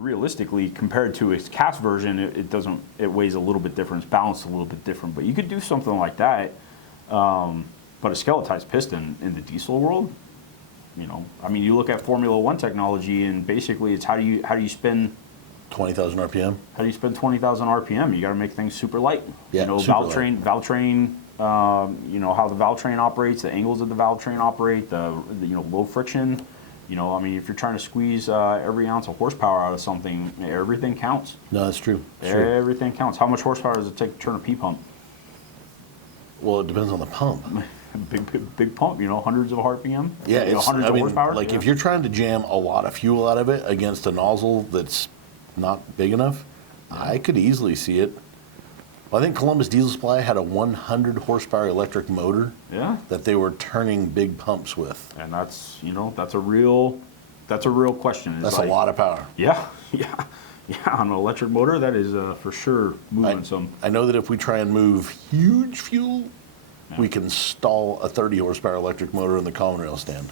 Realistically, compared to its cast version, it weighs a little bit different, it's balanced a little bit different, but you could do something like that. But a skeletized piston in the diesel world, you know, I mean, you look at Formula One technology, and basically it's how do you spin 20,000 RPM? How do you spin 20,000 RPM? You got to make things super light. Yeah, you know, valve train. You know how the valve train operates, the angles of the valve train operate, the you know, low friction. You know, I mean, if you're trying to squeeze every ounce of horsepower out of something, everything counts. No, that's true. Everything counts. How much horsepower does it take to turn a P pump? Well, it depends on the pump. Big pump, you know, hundreds of RPM. Yeah, you know, hundreds of horsepower. Like if you're trying to jam a lot of fuel out of it against a nozzle that's not big enough, I could easily see it. Well, I think Columbus Diesel Supply had a 100 horsepower electric motor that they were turning big pumps with. And that's, you know, that's a real question. It's that's like, a lot of power. Yeah, on an electric motor, that is for sure moving some. I know that if we try and move huge fuel, we can stall a 30 horsepower electric motor in the common rail stand.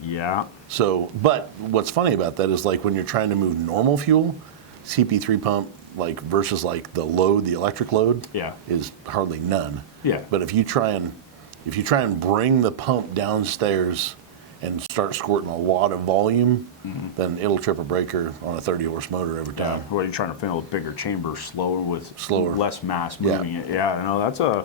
Yeah. So, but what's funny about that is like when you're trying to move normal fuel, CP3 pump, like versus like the load, the electric load, is hardly none. Yeah. But if you try and bring the pump downstairs and start squirting a lot of volume, then it'll trip a breaker on a 30 horse motor every time. Well, you're trying to fill a bigger chamber slower with less mass moving it. Yeah, no, that's a,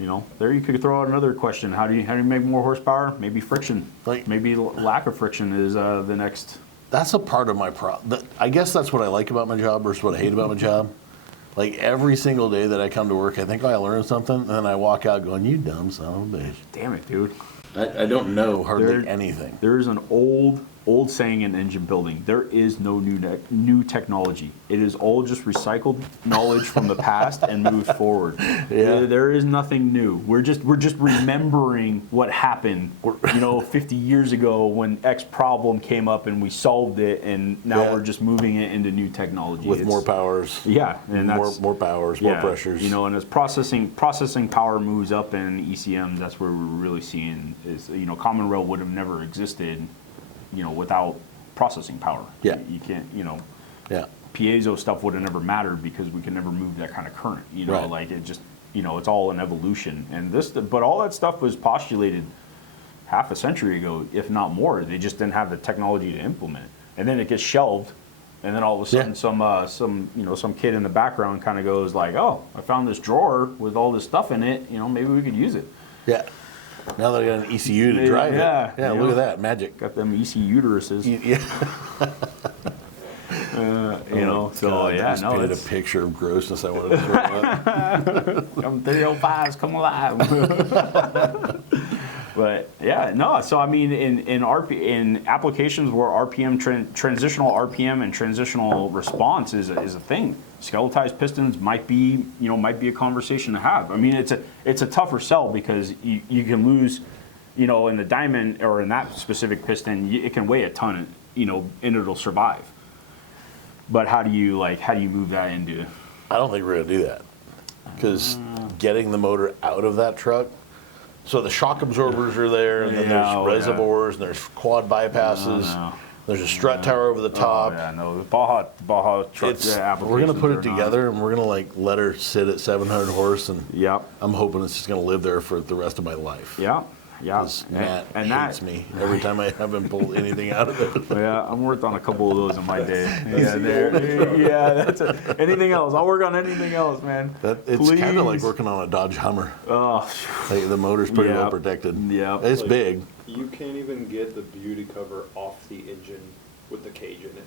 you know, there you could throw out another question. How do you make more horsepower? Maybe friction. Like maybe lack of friction is the next. That's a part of my problem. I guess that's what I like about my job versus what I hate about my job. Like every single day that I come to work, I think I learned something, and then I walk out going, "You dumb son of a bitch." Damn it, dude. I don't know hardly anything. There's an old saying in engine building: there is no new technology. It is all just recycled knowledge from the past and moved forward. There is nothing new. We're just remembering what happened, you know, 50 years ago when X problem came up and we solved it, and now we're just moving it into new technology with more powers. Yeah, and more powers, more pressures. You know, and as processing power moves up in ECM, that's where we're really seeing is, you know, common rail would have never existed, you know, without processing power. Yeah. You can't, you know. Yeah. Piezo stuff would have never mattered because we could never move that kind of current. You know, like it just, you know, it's all an evolution. And but all that stuff was postulated half a century ago, if not more. They just didn't have the technology to implement. And then it gets shelved, and then all of a sudden some kid in the background kind of goes like, "Oh, I found this drawer with all this stuff in it. You know, maybe we could use it." Yeah. Now that I got an ECU to drive it. Yeah, look at that. Magic. Got them ECU uteruses. Yeah. You know, so God, I just painted a picture of grossness I wanted to throw up. 305s, come alive. But yeah, no. So I mean, in applications where transitional RPM and transitional response is a thing, skeletized pistons might be a conversation to have. I mean, it's a tougher sell because you can lose, you know, in the diamond or in that specific piston, it can weigh a ton, you know, and it'll survive. But how do you move that into? I don't think we're gonna do that because getting the motor out of that truck. So the shock absorbers are there, and then there's reservoirs, and there's quad bypasses. There's a strut tower over the top. The Baja truck. We're gonna put it together, and we're gonna like let her sit at 700 horse, and I'm hoping it's just gonna live there for the rest of my life. Yeah. Because Matt hates me every time I have him pull anything out of it. Yeah, I've worked on a couple of those in my day. That's it. Anything else? I'll work on anything else, man. It's kind of like working on a Dodge Hummer. Oh, like the motor's pretty well protected. Yeah, it's big. You can't even get the beauty cover off the engine with the cage in it.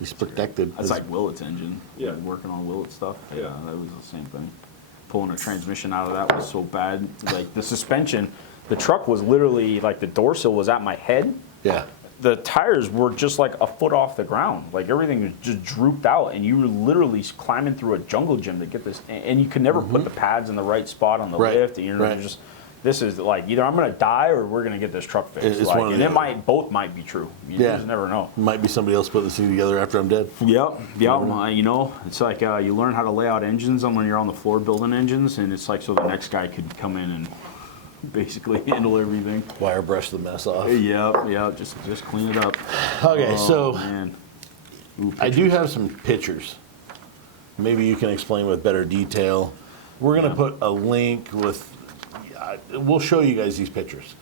He's protected. That's like Willett's engine. Yeah, working on Willett stuff. Yeah, that was the same thing. Pulling a transmission out of that was so bad. Like the suspension, the truck was literally like the door sill was at my head. Yeah. the tires were just like a foot off the ground. Like everything was just drooped out, and you were literally climbing through a jungle gym to get this. And you could never put the pads in the right spot on the lift. And you're just, this is like either I'm going to die or we're going to get this truck fixed. It's like, one of and the it might both might be true. You just never know. Might be somebody else putting this thing together after I'm dead. Yep. You know, it's like you learn how to lay out engines when you're on the floor building engines, and it's like so the next guy could come in and basically handle everything. Wire brush the mess off. Yep. Just clean it up. Okay, so Man. I do have some pictures. Maybe you can explain with better detail. We're going to put a link with. We'll show you guys these pictures.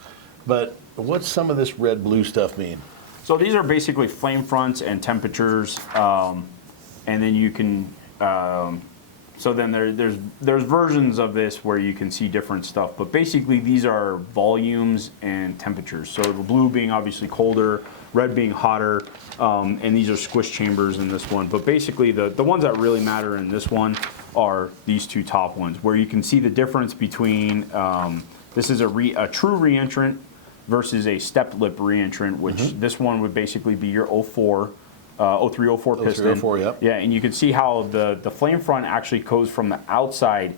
But what's some of this red-blue stuff mean? So these are basically flame fronts and temperatures, and then you can. So then there's versions of this where you can see different stuff, but basically these are volumes and temperatures. So the blue being obviously colder, red being hotter, and these are squish chambers in this one. But basically the ones that really matter in this one are these two top ones, where you can see the difference between this is a true reentrant versus a stepped lip reentrant, which this one would basically be your 04. 0304 piston. 0304, yep. Yeah, and you can see how the flame front actually goes from the outside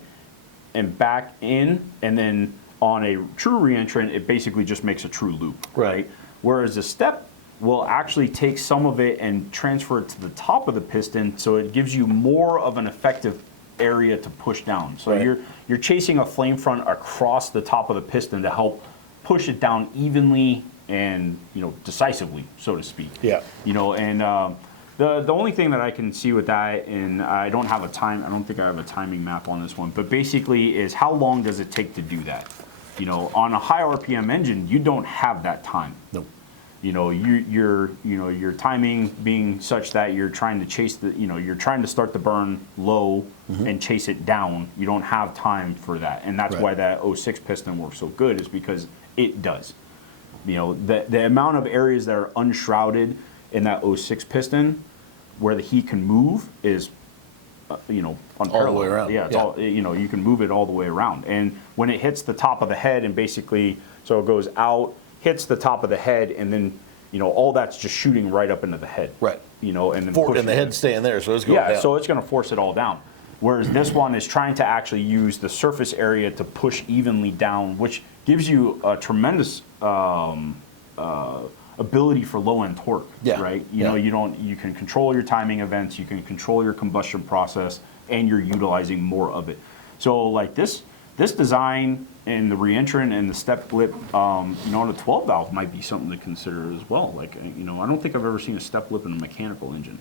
and back in, and then on a true reentrant, it basically just makes a true loop, right? Whereas a step will actually take some of it and transfer it to the top of the piston, so it gives you more of an effective area to push down. So you're chasing a flame front across the top of the piston to help push it down evenly and decisively, so to speak. Yeah. And the only thing that I can see with that, and I don't think I have a timing map on this one, but basically is how long does it take to do that? On a high RPM engine, you don't have that time. Nope. Your timing being such that you're trying to chase you're trying to start the burn low and chase it down. You don't have time for that, and that's why that 06 piston works so good, is because it does. The amount of areas that are unshrouded in that 06 piston where the heat can move is, unparalleled. All the way around. Yeah, it's all, you can move it all the way around. And when it hits the top of the head and basically, so it goes out, hits the top of the head, and then, all that's just shooting right up into the head. Right. And then and the head's staying there, so it's going down. Yeah, so it's going to force it all down. Whereas this one is trying to actually use the surface area to push evenly down, which gives you a tremendous ability for low end torque. Yeah. Right. You can control your timing events, you can control your combustion process, and you're utilizing more of it. So like this design and the reentrant and the step lip, on a 12 valve might be something to consider as well. Like I don't think I've ever seen a step lip in a mechanical engine.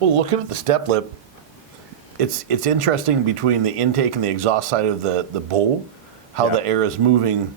Well, looking at the step lip, it's interesting between the intake and the exhaust side of the bowl, how the air is moving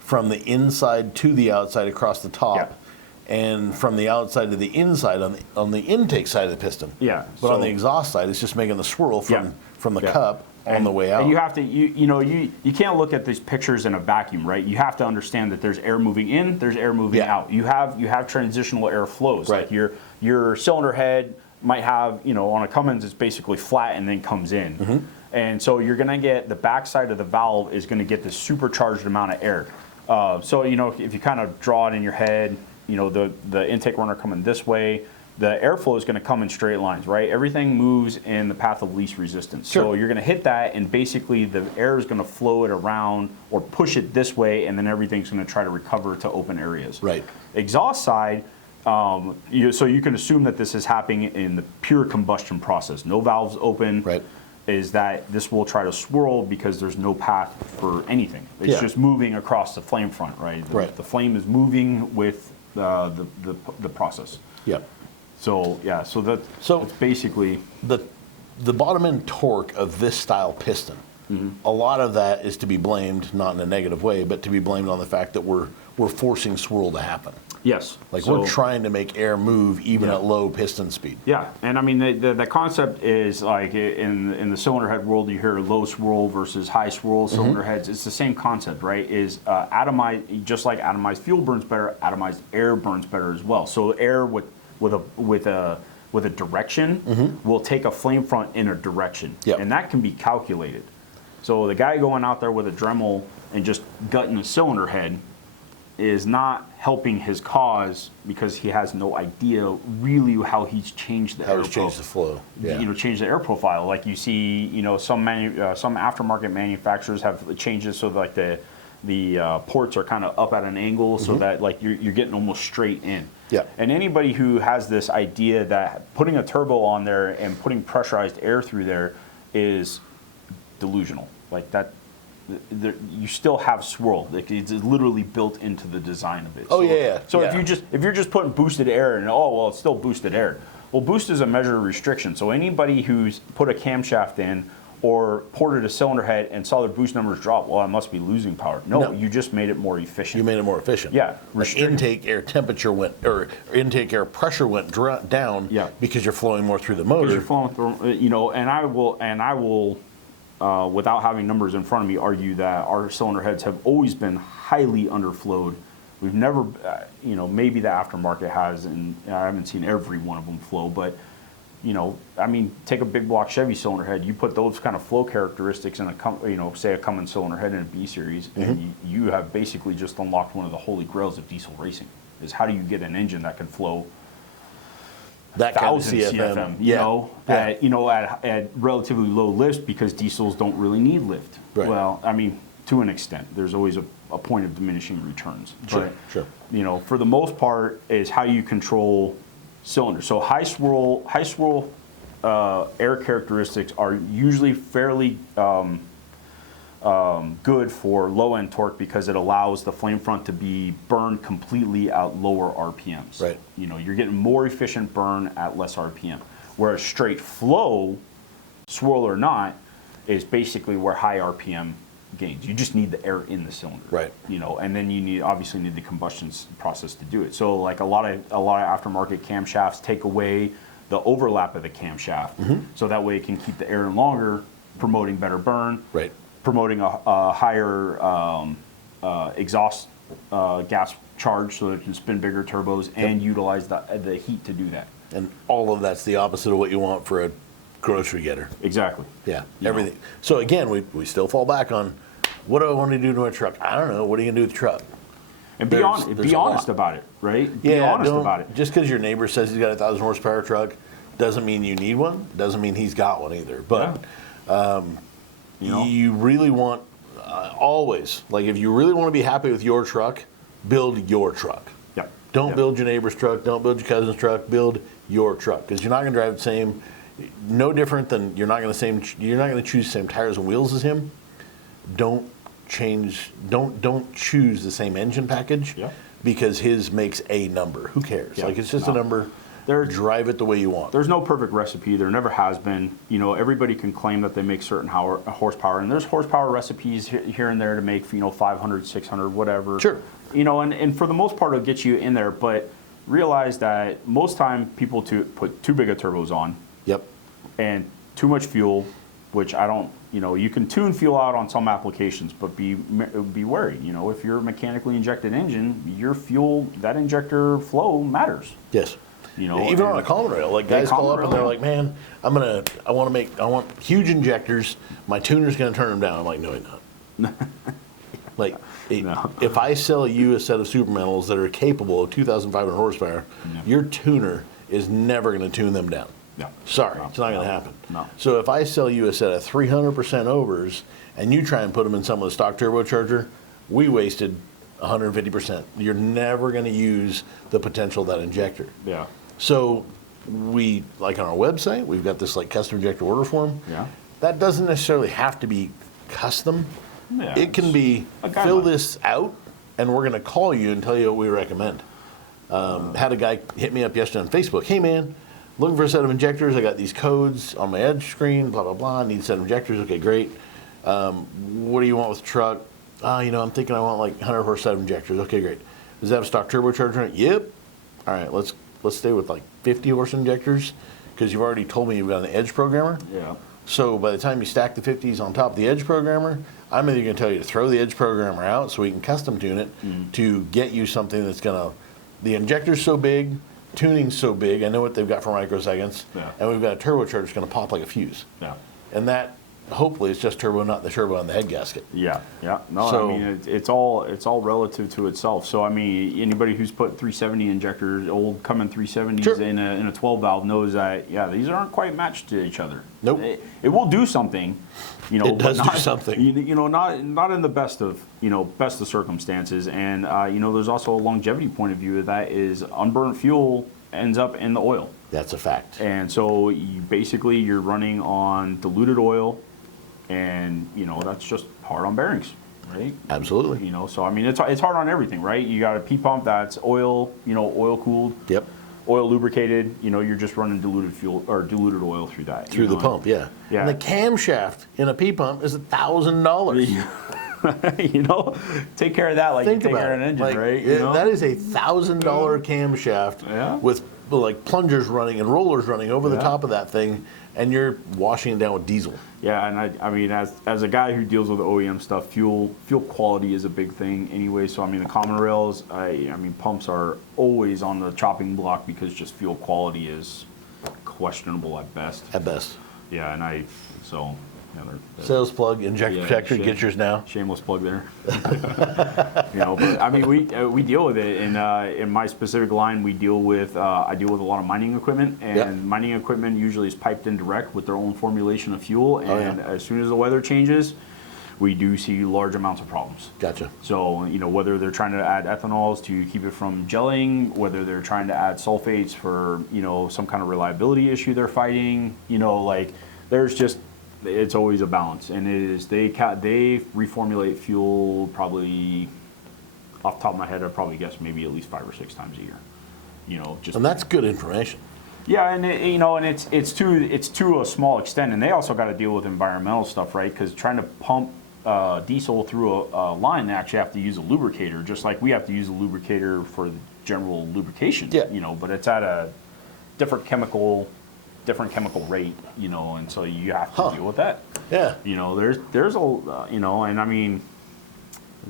from the inside to the outside across the top, and from the outside to the inside on the intake side of the piston. Yeah. But on the exhaust side, it's just making the swirl from the cup on the way out. And you have to you can't look at these pictures in a vacuum, right? You have to understand that there's air moving in, there's air moving out. You have transitional air flows. Right. Like your cylinder head might have, on a Cummins, it's basically flat and then comes in. And so you're going to get the backside of the valve is going to get this supercharged amount of air. So, if you kind of draw it in your head, the intake runner coming this way, the airflow is going to come in straight lines, right? Everything moves in the path of least resistance. Sure. So you're going to hit that, and basically the air is going to flow it around or push it this way, and then everything's going to try to recover to open areas. Right. Exhaust side, so you can assume that this is happening in the pure combustion process. No valves open. Right. Is that this will try to swirl because there's no path for anything. It's just moving across the flame front, right? The flame is moving with the process. Yeah. So that's basically the bottom end torque of this style piston. A lot of that is to be blamed, not in a negative way, but to be blamed on the fact that we're forcing swirl to happen. Yes. Like we're trying to make air move even at low piston speed. Yeah, and I mean the concept is like in the cylinder head world, you hear low swirl versus high swirl cylinder heads. It's the same concept, right? Is atomized, just like atomized fuel burns better, atomized air burns better as well. So air with a direction will take a flame front in a direction, and that can be calculated. So the guy going out there with a Dremel and just gutting a cylinder head, is not helping his cause because he has no idea really how he's changed the How air it's changed the flow. Yeah. change the air profile. Like you see, some some aftermarket manufacturers have changes so like the ports are kind of up at an angle so that like you're getting almost straight in. Yeah. And anybody who has this idea that putting a turbo on there and putting pressurized air through there is delusional. Like that. You still have swirl. Like it's literally built into the design of it. Oh, So, yeah. So Yeah. if you're just putting boosted air and it's still boosted air. Well, boost is a measure of restriction. So anybody who's put a camshaft in or ported a cylinder head and saw their boost numbers drop, well, I must be losing power. No, you just made it more efficient. You made it more efficient. Yeah, Like intake air temperature went, or intake air pressure went down. Yeah. Because you're flowing more through the Because motor. you're flowing through, and I will. Without having numbers in front of me, argue that our cylinder heads have always been highly underflowed. We've never, maybe the aftermarket has, and I haven't seen every one of them flow, but, take a big block Chevy cylinder head, you put those kind of flow characteristics in say a Cummins cylinder head in a B series, and you have basically just unlocked one of the holy grails of diesel racing, is how do you get an engine that can flow That kind of thousand CFM, Yeah. at relatively low lifts because diesels don't really need lift. Right. Well, to an extent, there's always a point of diminishing returns. Sure, But, sure. For the most part, is how you control cylinders. So high swirl air characteristics are usually fairly good for low end torque because it allows the flame front to be burned completely at lower RPMs. Right. You're getting more efficient burn at less RPM. Whereas straight flow, swirl or not, is basically where high RPM gains. You just need the air in the cylinder. Right. And then you obviously need the combustion process to do it. So like a lot of aftermarket camshafts take away the overlap of the camshaft, so that way it can keep the air in longer, promoting better burn. Right. Promoting a higher exhaust gas charge so that it can spin bigger turbos and utilize the heat to do that. And all of that's the opposite of what you want for a grocery getter. Exactly. Yeah, You everything. So again, we still fall back on, what do I want to do to a truck? I don't know. What are you going to do with the truck? And There's be a honest lot. about it, right? Be honest about it. Just because your neighbor says he's got a 1,000 horsepower truck doesn't mean you need one. Doesn't mean he's got one either. But you really want, always, like if you really want to be happy with your truck, build your truck. Yep. Don't build your neighbor's truck. Don't build your cousin's truck. Build your truck because you're not going to drive the same. No different than you're not going to choose the same tires and wheels as him. Don't choose the same engine package because his makes a number. Who cares? Yeah. Like it's just a number. Drive it the way you want. There's no perfect recipe. There never has been. Everybody can claim that they make certain horsepower, and there's horsepower recipes here and there to make 500, 600, whatever. Sure. And for the most part, it'll get you in there. But realize that most time people put too big of turbos on. Yep. And too much fuel, which I don't. You can tune fuel out on some applications, but be wary. If you're a mechanically injected engine, your fuel, that injector flow matters. Yes. Even on a common rail, like guys call up and they're like, "Man, I want huge injectors. My tuner's going to turn them down." I'm like, "No, he's not." Like, if I sell you a set of Supermetals that are capable of 2,500 horsepower, your tuner is never going to tune them down. No. Sorry, it's not going to happen. No. So if I sell you a set of 300% overs and you try and put them in some of the stock turbocharger, we wasted 150%. You're never going to use the potential of that injector. Yeah. So we, like on our website, we've got this like custom injector order form. Yeah. That doesn't necessarily have to be custom. Yeah, It can be, a fill guideline. this out, and we're going to call you and tell you what we recommend. Had a guy hit me up yesterday on Facebook. Hey, man, looking for a set of injectors. I got these codes on my edge screen, blah, blah, blah. Need a set of injectors. Okay, great. What do you want with the truck? I'm thinking I want like 100 horse set of injectors. Okay, great. Does that have stock turbocharger in it? Yep. All right, let's stay with like 50 horse injectors because you've already told me you've got an edge programmer. Yeah. So by the time you stack the 50s on top of the edge programmer, I'm either going to tell you to throw the edge programmer out so we can custom tune it to get you something that's going to, the injector's so big, tuning's so big, I know what they've got for microseconds, and we've got a turbocharger that's going to pop like a fuse. Yeah. And that hopefully it's just turbo, not the turbo on the head gasket. Yeah, yeah. No, So- I mean it's all relative to itself. So I mean anybody who's put 370 injectors, old Cummins 370s Sure. in a 12 valve knows that these aren't quite matched to each other. Nope. It will do something, It but does do not, something. not in the best of circumstances. And there's also a longevity point of view. That is unburnt fuel ends up in the oil. That's a fact. And so you're running on diluted oil, and that's just hard on bearings, right? Absolutely. So I mean it's hard on everything, right? You got a P pump that's oil, oil cooled, Yep. oil lubricated. You're just running diluted fuel or diluted oil through that. Through the pump, yeah. Yeah. And the camshaft in a P pump is $1,000. Take care of that like Think you take about care of it. an engine, Like, right? That is a $1,000 camshaft Yeah. with like plungers running and rollers running over the Yeah. top of that thing, and you're washing it down with diesel. Yeah, and I mean, as a guy who deals with OEM stuff, fuel quality is a big thing anyway. So I mean, the common rails, I mean, pumps are always on the chopping block because just fuel quality is questionable at best. At best. Yeah, and they're Sales plug, injector protector, get yours now. Shameless plug there. But I mean, we deal with it in my specific line. I deal with a lot of mining equipment, and Yep. mining equipment usually is piped in direct with their own formulation of fuel. And yeah. as soon as the weather changes, we do see large amounts of problems. Gotcha. So, whether they're trying to add ethanols to keep it from gelling, whether they're trying to add sulfates for, some kind of reliability issue they're fighting, it's always a balance. And it is, they reformulate fuel probably, off the top of my head, I'd probably guess maybe at least 5 or 6 times a year. Just. And that's good information. Yeah, and it's to a small extent, and they also got to deal with environmental stuff, right? Because trying to pump diesel through a line, they actually have to use a lubricator, just like we have to use a lubricator for the general lubrication. Yeah. But it's at a different chemical rate, and so you have to deal with that. Yeah. There's a and I mean.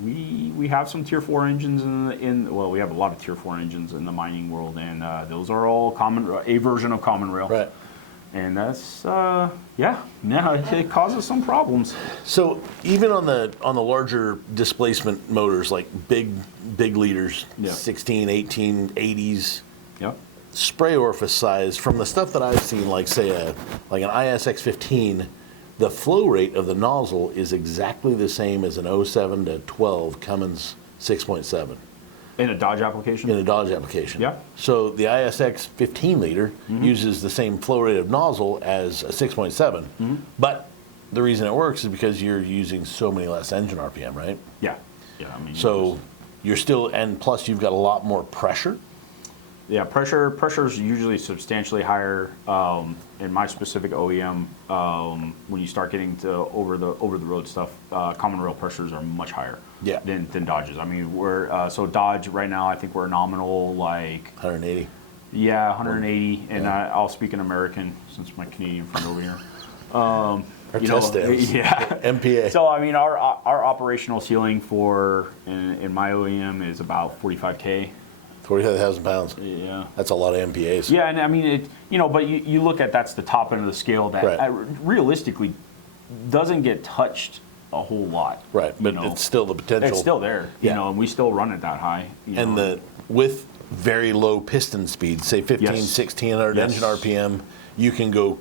We have some Tier 4 engines we have a lot of Tier 4 engines in the mining world, and those are all a version of common rail. Right. And that's it causes some problems. So even on the larger displacement motors, like big liters, Yeah. 16, 18, 80s, Yeah. spray orifice size, from the stuff that I've seen, like say an ISX 15, the flow rate of the nozzle is exactly the same as an 07 to 12 Cummins 6.7 In a Dodge application? in a Dodge application. Yeah. So the ISX 15 liter uses the same flow rate of nozzle as a 6.7, but the reason it works is because you're using so many less engine RPM, right? Yeah. Yeah. I mean, So you're still, and plus you've got a lot more pressure. yeah, pressure is usually substantially higher in my specific OEM. When you start getting to over the road stuff, common rail pressures are much higher. Yeah. Than Dodge's. I mean, so Dodge right now, I think we're nominal like 180. 180, and Yeah. I'll speak in American since my Canadian friend over here. Our test stands. Yeah. MPA. So I mean, our operational ceiling in my OEM is about 45K. 45,000 pounds. Yeah. That's a lot of MPAs. Yeah, and I mean, but you look at that's the top end of the scale that Right. realistically doesn't get touched a whole lot. Right, but it's still the potential. It's still there, Yeah. and we still run it that high. And with very low piston speeds, say 15, Yes. 1600 Yes. engine RPM, you can go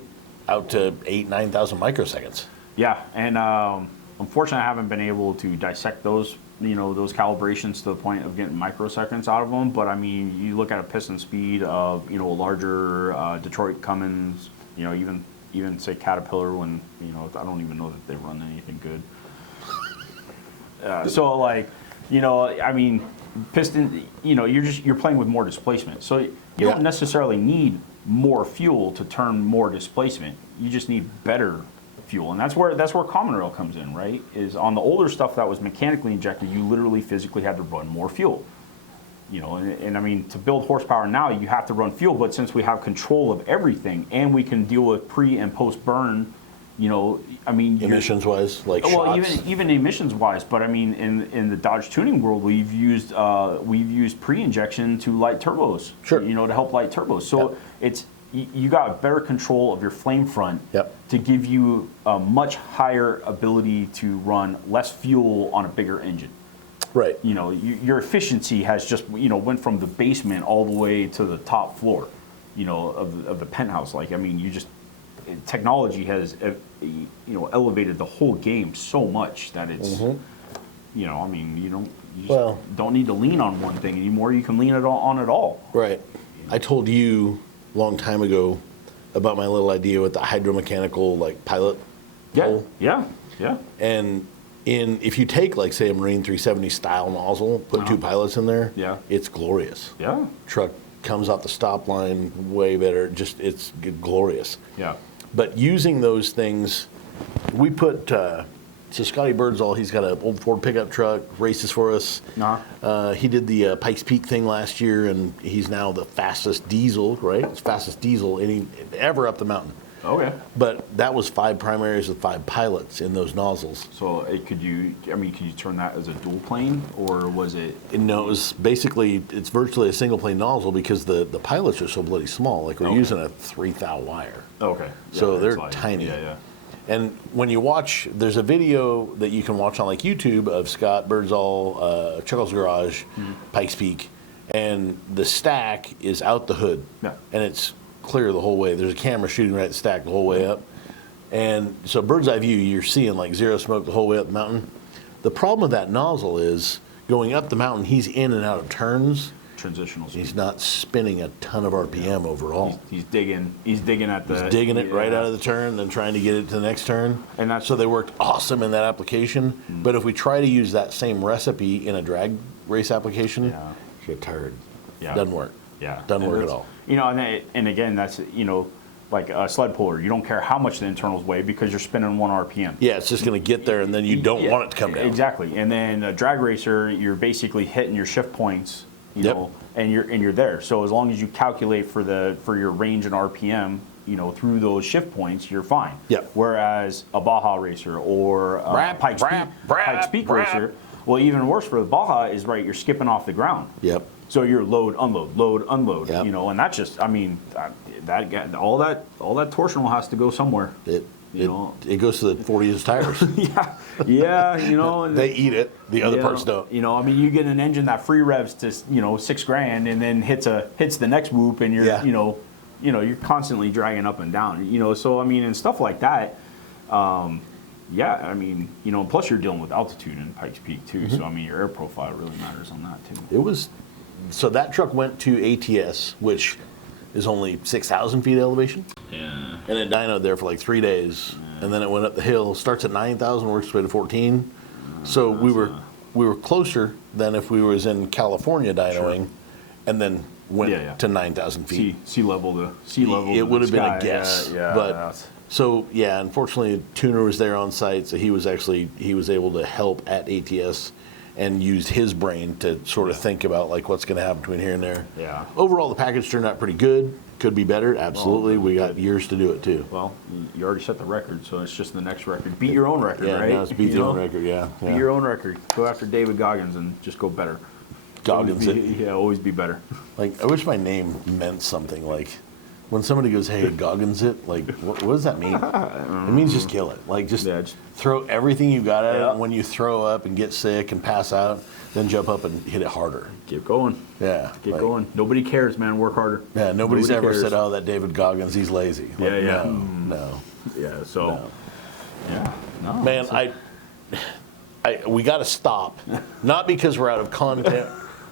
out to 9,000 microseconds. Yeah, and unfortunately, I haven't been able to dissect those calibrations to the point of getting microseconds out of them. But I mean, you look at a piston speed of a larger Detroit Cummins, even say Caterpillar, when I don't even know that they run anything good. So like, I mean, piston, you're playing with more displacement. So you Yeah. don't necessarily need more fuel to turn more displacement. You just need better fuel, and that's where common rail comes in, right? Is on the older stuff that was mechanically injected, you literally physically had to run more fuel. And I mean, to build horsepower now, you have to run fuel, but since we have control of everything and we can deal with pre and post burn, I mean, Emissions wise, like well, shots. even emissions wise, but I mean, in the Dodge tuning world, we've used pre-injection to light turbos, Sure. to help light turbos. So you got better control of your flame front Yep. to give you a much higher ability to run less fuel on a bigger engine. Right. You know, your efficiency has just, you know, went from the basement all the way to the top floor, you know, of the penthouse. Like, I mean, technology has, you know, elevated the whole game so much that it's, you know, I mean, you just don't need to lean on one thing anymore. You can lean on it all. Right. I told you a long time ago about my little idea with the hydromechanical, like, pilot hole. Yeah. And if you take, like, say, a Marine 370 style nozzle, put two pilots in there, it's glorious. Yeah. Truck comes off the stop line way better. Just, it's glorious. Yeah. But using those things, we put, so Scotty Birdsall, he's got an old Ford pickup truck, races for us. He did the Pikes Peak thing last year, and he's now the fastest diesel, right? It's fastest diesel ever up the mountain. Okay. But that was 5 primaries with 5 pilots in those nozzles. So could you turn that as a dual plane, or was it? No, it was basically, it's virtually a single plane nozzle because the pilots are so bloody small. Like, we're using a 3 thou wire. Okay. So Yeah, they're it's like- tiny. Yeah. And when you watch, there's a video that you can watch on, like, YouTube of Scott Birdsall, Chuckles Garage, Pikes Peak, and the stack is out the hood. Yeah. And it's clear the whole way. There's a camera shooting right at the stack the whole way up. And so bird's eye view, you're seeing, like, zero smoke the whole way up the mountain. The problem with that nozzle is going up the mountain, he's in and out of turns. Transitional speed. He's not spinning a ton of RPM overall. He's digging at the. He's digging it right out of the turn, then trying to get it to the next turn. And that's so they worked awesome in that application. But if we try to use that same recipe in a drag race application, you get tired. Yeah. Doesn't work. Yeah. Doesn't work at all. You know, and again, that's, you know, like a sled puller. You don't care how much the internals weigh because you're spinning 1 RPM. Yeah, it's just going to get there, and then you don't want it to come down. Exactly. And then a drag racer, you're basically hitting your shift points, you know, and you're there. So as long as you calculate for your range and RPM, you know, through those shift points, you're fine. Yep. Whereas a Baja racer or a Pikes Peak racer, well, even worse for the Baja is, right, you're skipping off the ground. Yep. So you're load, unload, Yep. you know, and that's just, I mean, all that torsional has to go somewhere. It goes to the 40-inch tires. Yeah, you know. And they eat it. The other parts don't. You know, I mean, you get an engine that free revs to, you know, $6,000 and then hits the next whoop, and you're, you know, you're constantly dragging up and down. You know, so I mean, and stuff like that. Yeah, I mean, you know, plus you're dealing with altitude in Pikes Peak too. So I mean, your air profile really matters on that too. It was, so that truck went to ATS, which is only 6,000 feet elevation. Yeah. And it dynoed there for like 3 days, and then it went up the hill. Starts at 9,000, works its way to 14. So we were closer than if we was in California dynoing, and then went to 9,000 feet. Sea level to sea level. It would have been a guess, but that's... so yeah. Unfortunately, the tuner was there on site, so he was able to help at ATS. And used his brain to sort of think about, like, what's going to happen between here and there. Yeah. Overall, the package turned out pretty good. Could be better, absolutely. We got years to do it too. Well, you already set the record, so it's just the next record. Beat your own record, Yeah, right? no, it's beat your own record. Yeah. Beat your own record. Go after David Goggins and just go better. Goggins it. Yeah, always be better. Like, I wish my name meant something. Like, when somebody goes, "Hey, Goggins it," like, what does that mean? It means just kill it. Like, just throw everything you got at it. And when you throw up and get sick and pass out, then jump up and hit it harder. Keep going. Yeah. Keep going. Nobody cares, man. Work harder. Yeah, nobody's Nobody ever cares. said, "Oh, that David Goggins, he's lazy." Like, No. Yeah, so. No. Yeah. No. Man, we got to stop. Not because we're out of content.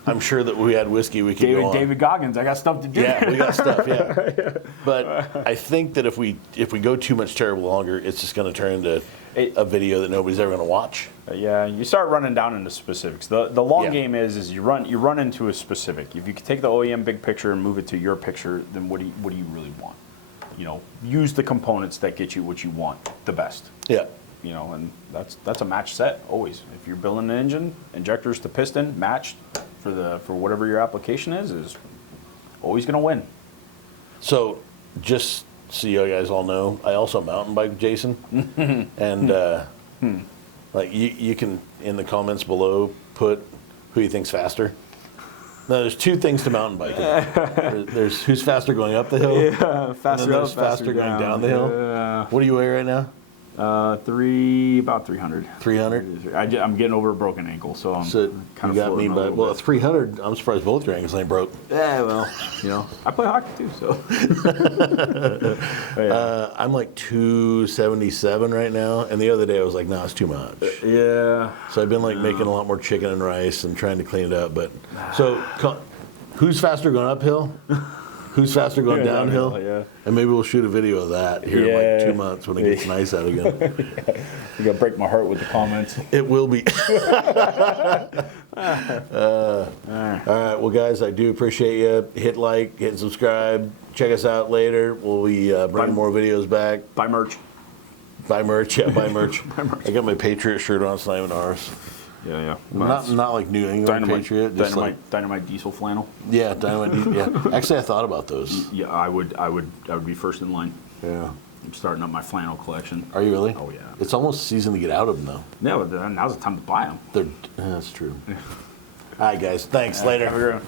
I'm sure that we had whiskey we could go on. David Goggins, I got stuff to do. Yeah, we got stuff, yeah. But I think that if we go too much terrible longer, it's just going to turn into a video that nobody's ever going to watch. Yeah, you start running down into specifics. The long game is you run into a specific. If you can take the OEM big picture and move it to your picture, then what do you really want? You know, use the components that get you what you want the best. Yeah. You know, and that's a match set always. If you're building an engine, injectors to piston matched for whatever your application is always going to win. So, just so you guys all know, I also mountain bike Jason, and like you can in the comments below put who you think's faster. No, there's two things to mountain biking. There's who's faster going up the hill. Yeah, faster and then there's up, faster going down the hill. Yeah. What do you weigh right now? About 300. 300. I'm getting over a broken ankle, so I'm So kind you of got me by well 300. I'm surprised both your ankles ain't broke. Yeah, well, I play hockey too, so. I'm like 277 right now, and the other day I was like, no, it's too much. Yeah. So I've been like making a lot more chicken and rice and trying to clean it up. But so, who's faster going uphill? Who's faster going downhill? Yeah. And maybe we'll shoot a video of that here in like 2 months when it gets nice out again. You're gonna break my heart with the comments. It will be. All right. Well, guys, I do appreciate you. Hit like, hit subscribe. Check us out later. We'll be bringing more videos back. Buy merch. Buy merch. Yeah, buy merch. Buy merch. I got my Patriot shirt on. It's not even ours. Yeah. Not like New England Patriot. Just Dynamite diesel flannel. yeah, Dynamite. Yeah. Actually, I thought about those. Yeah, I would be first in line. Yeah. I'm starting up my flannel collection. Are you really? Oh yeah. It's almost season to get out of them, though. Yeah, but now's the time to buy them. That's true. All right, guys. Thanks. Later. Have a good one.